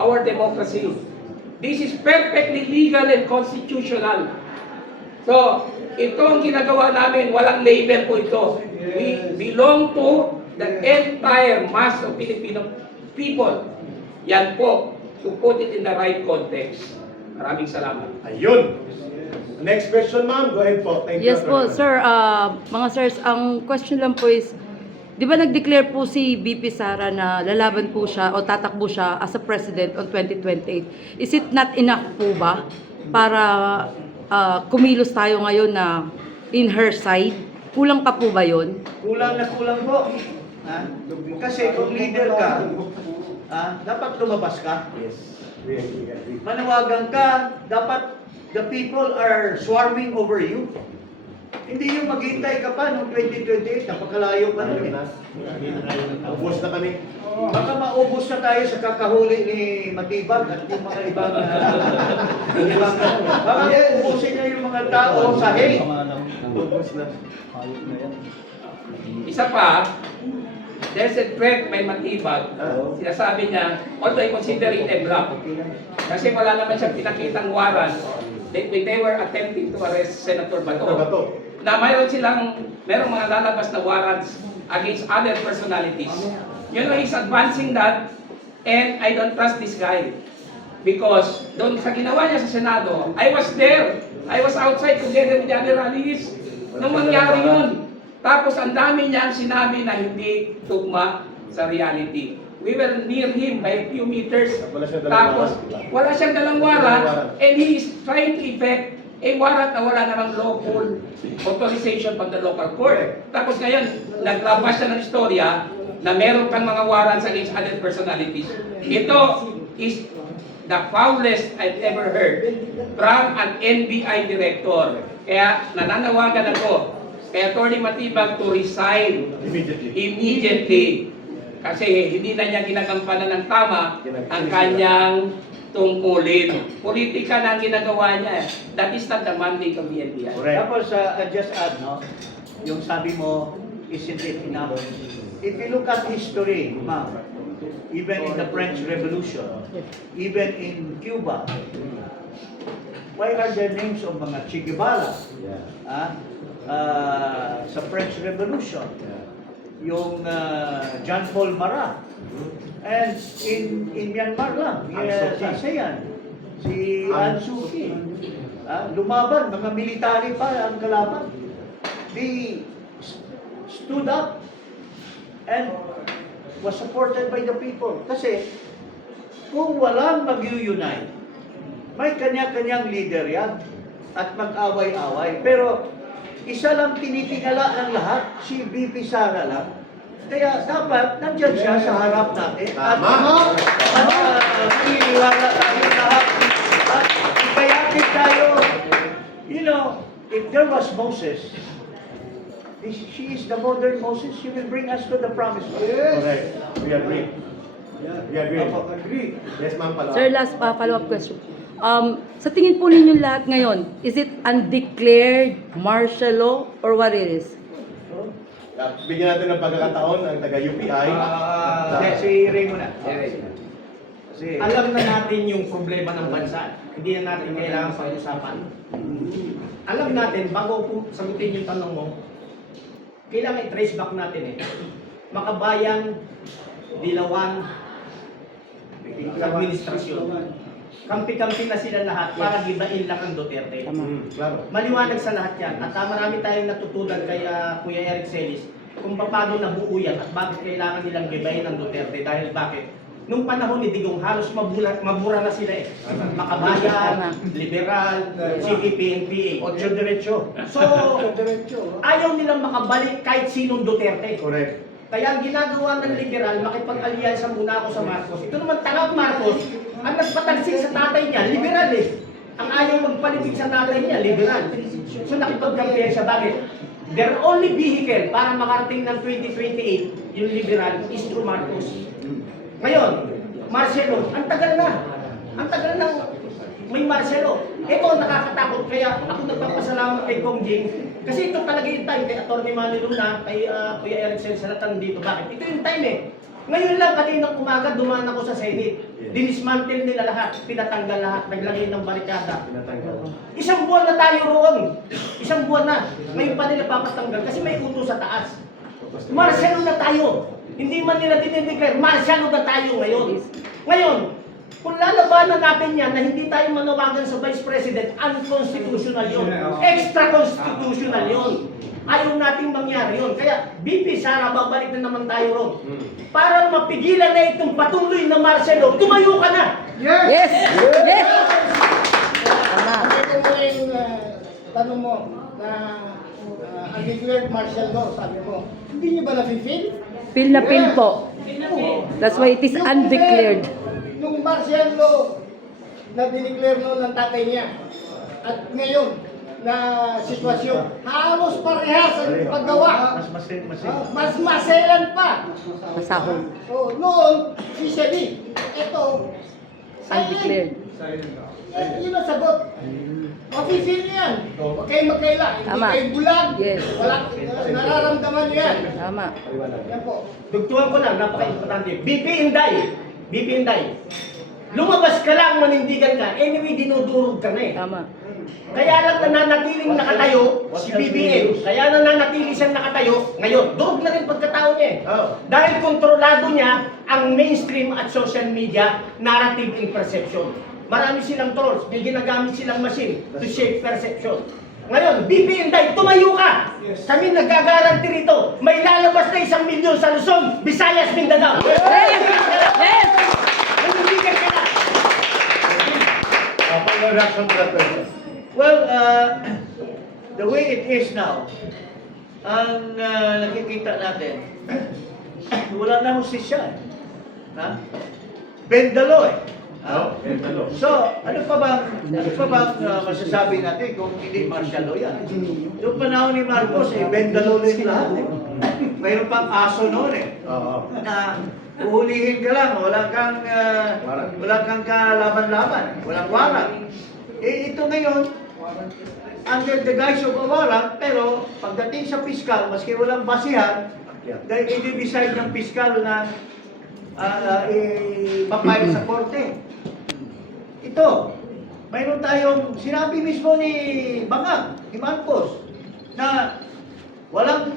our democracy. This is perfectly legal and constitutional. So, ito ang ginagawa namin, walang label po ito. We belong to the entire mass of Filipino people. Yan po, to put it in the right context. Maraming salamat. Ayun. Next question, ma'am. Go ahead po. Thank you. Yes po, sir. Mga sirs, ang question lang po is, di ba nag-declare po si VP Sara na lalaban po siya o tatakbo siya as a president on 2028? Is it not enough po ba para kumilos tayo ngayon na in her side? Kulang pa po ba yun? Kulang na kulang po. Ha? Kasi kung leader ka, dapat lumabas ka. Yes. We agree. Manawagan ka, dapat the people are swarming over you. Hindi yung maghintay ka pa noong 2028, napakalayo pa nun. Ubus na kami. Baka maubos na tayo sa kakahuli ni Matibag at yung mga ibang baka ubusin niya yung mga tao sa hate. Ubus na. Isa pa, there's a threat may matibag. Sinasabi niya, although I consider it a bluff. Kasi wala naman siyang pinakitang warrant that they were attempting to arrest Senator Bato. Na merong mga lalabas na warrants against other personalities. You know, he's advancing that, and I don't trust this guy. Because doon sa ginawa niya sa Senado, I was there. I was outside together with the other rallies. Nung mangyari yun. Tapos ang dami niyang sinabi na hindi tugma sa reality. We were near him by a few meters. Tapos wala siyang dalang warrant, and he is trying to effect a warrant na wala namang lawful authorization from the local court. Tapos ngayon, naglabas siya ng istorya na meron kang mga warrants against other personalities. Ito is the foulest I've ever heard from an NBI director. Kaya nananawagan ako kay Atty. Matibag to resign immediately. Kasi hindi na niya ginagampanan ng tama ang kanyang tungkulin. Politika na ang ginagawa niya. That is not the mandate of the NBI. Tapos, I just add, no, yung sabi mo, isn't it enough? If you look at history, ma'am, even in the French Revolution, even in Cuba, why are there names of mga Che Guevara? Sa French Revolution, yung John Paul Marat, and in Myanmar lang, sa ASEAN, si Aung San Suu Kyi, lumaban, mga military pa ang kalaban. They stood up and was supported by the people. Kasi kung walang mag-unite, may kanya-kanyang leader yan at mag-away-away. Pero isa lang tinitingala ng lahat, si VP Sara lang. Kaya dapat nandyan siya sa harap natin. At maniniwala tayo lahat. At ikayatin tayo. You know, if there was Moses, she is the modern Moses, she will bring us to the promised land. Correct. We agree. We agree. Yes, ma'am. Sir, last follow-up question. Sa tingin po ninyo lahat ngayon, is it undeclared martial law or what it is? Bigyan natin ng pagkakataon ang taga-UPI. Si Ray muna. Alam na natin yung problema ng bansa. Hindi na natin kailangan pag-usapan. Alam natin, bago sagutin yung tanong mo, kailangan i-trace back natin Makabayan, Dilawan, administrasyon. Kampi-kampi na sila lahat para gibain lang ang Duterte. Claro. Maliwanag sa lahat yan. At marami tayong natutunan kay Kuya Eric Celis kung paano nabuo yan at bakit kailangan nilang gibain ang Duterte. Dahil bakit? Nung panahon ni Digong, halos mabura na sila Makabayan, Liberal, CPP, NPA. Ocho Derecho. So, ayaw nilang makabalik kahit sinong Duterte. Correct. Kaya ang ginagawa ng liberal, makipag-alyansa muna ako sa Marcos. Ito naman tangang Marcos, ang nagpatalsik sa tatay niya, liberal Ang ayaw magpalitig sa tatay niya, liberal. So nakipag-compare siya. Bakit? Their only vehicle para makarating ng 2028, yung liberal, is through Marcos. Ngayon, Marcelo, ang tagal na. Ang tagal na may Marcelo. Ito nakakatakot. Kaya ako nagpapasalamat kay Kong Jing. Kasi ito talaga yung time kay Atty. Manny Luna, kay Kuya Eric Celis na dito. Bakit? Ito yung time Ngayon lang, kaninang umaga, dumaan ako sa Senate. Dinismantle nila lahat, pinatanggal lahat, naglagay ng barikada. Pinatanggal. Isang buwan na tayo roon. Isang buwan na. Ngayon pa nila papatanggal kasi may utos sa taas. Martial na tayo. Hindi man nila dinideclare, martial na tayo ngayon. Ngayon, kung lalabanan natin yan na hindi tayo manawagan sa Vice President, unconstitutional yun. Extra-constitutional yun. Ayaw nating mangyari yun. Kaya, BP, Sara, babalik na naman tayo ron. Para mapigilan na itong patuloy na martial, tumayo ka na! Yes! Yes! Tama. Ito mo yung tanong mo na undeclared martial law, sabi mo. Hindi niyo ba nafe-feel? Feel na feel po. That's why it is Yung undeclared. Yung martial law na dineclare noon ng tatay niya at ngayon na sitwasyon, halos parehas ang paggawa. Mas maselan pa. Masahol. So, noon, officially, ito, Undeclared. Yun ang sagot. Mafe-feel niyo yan. Huwag kayong magkaila. Hindi Tama. kayo bulag. Yes. Wala, nararamdaman niyo yan. Tama. Yan po. Dugtungan ko lang, napaka-importante. BP Inday! BP Inday! Lumabas ka lang, manindigan ka. Anyway, dinudurog ka na eh. Tama. Kaya lang nananatiling nakatayo si BBM. Kaya nananatili siyang nakatayo. Ngayon, durog na rin pagkatao niya eh. Dahil kontrolado niya ang mainstream at social media narrative and perception. Marami silang trolls, may ginagamit silang machine to shape perception. Ngayon, BP Inday, tumayo ka! Kami nagagaranti rito. May lalabas na 1 milyon sa Luzon, Visayas, Mindanao. Yes! Yes! Nandigan ka na! Final reaction to that question. Well, the way it is now, ang nakikita natin, wala na hustisya. Ha? Bendalo eh. Ha? Bendalo. So, ano pa bang masasabi natin kung hindi martial law yan? Yung panahon ni Marcos, bendalo rin lahat eh. Mayroon pang aso noon eh. Oo. Na uhulihin ka lang, wala kang kalaban-laban, walang warrant. Eh ito ngayon, under the guise of a warrant, pero pagdating sa piskal, maski walang basihan, dahil i-decide ng piskal na mapile sa korte. Ito, mayroon tayong, sinabi mismo ni Bangag, ni Marcos, na walang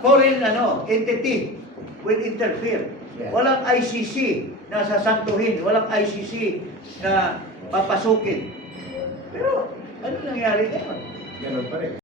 foreign entity will interfere. Walang ICC na sasantuhin, walang ICC na papasukin. Pero ano nangyari ngayon? Ganun pa rin.